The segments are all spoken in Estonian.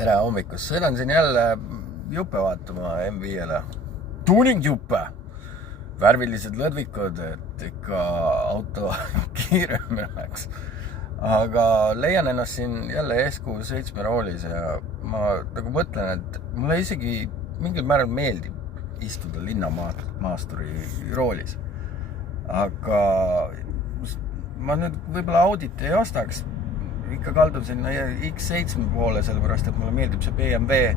Tere hommikust, sõidan siin jälle juppe vaatama M5-le. Tuning juppe! Värvilised lõdvikud, et ikka auto kiiremini läheks. Aga leian ennast siin jälle SQ7 roolis ja ma nagu mõtlen, et mulle isegi mingil määral meeldib istuda linnamaasturi roolis. Aga ma nüüd võib-olla Audit ei ostaks, ikka kaldun sinna X7 poole, sellepärast, et mulle meeldib see BMW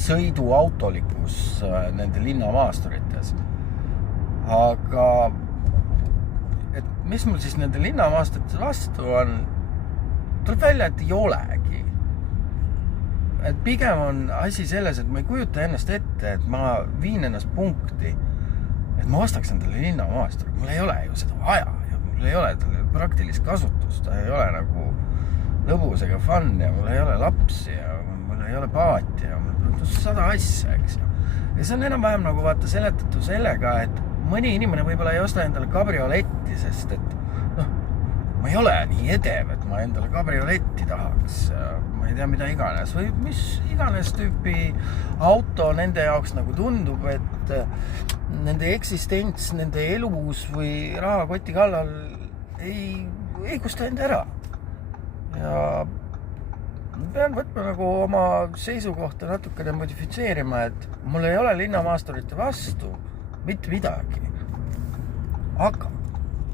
sõiduautolikkus nende linnamaasturites. Aga et mis mul siis nende linnamaasturite vastu on, tuleb välja, et ei olegi. Et pigem on asi selles, et ma ei kujuta ennast ette, et ma viin ennast punkti, et ma ostaks endale linnamaasturi. Mul ei ole ju seda vaja ja mul ei ole praktilist kasutust, ta ei ole nagu lõbus ega fun ja mul ei ole lapsi ja mul ei ole paati ja mul on 100 asja, eks ju. Ja see on enam-vähem nagu vaata seletatu sellega, et mõni inimene võib-olla ei osta endale kabrioletti, sest et ma ei ole nii edev, et ma endale kabrioletti tahaks. Ma ei tea, mida iganes või mis iganes tüüpi auto nende jaoks nagu tundub, et nende eksistents, nende elus või rahakoti kallal ei kusta end ära. Ja pean võtma nagu oma seisukohta natukene modifitseerima, et mul ei ole linnamaasturite vastu mitte midagi. Aga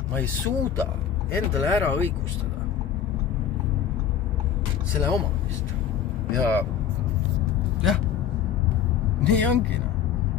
ma ei suuda endale ära õigustada selle omamist. Ja jah, nii ongi.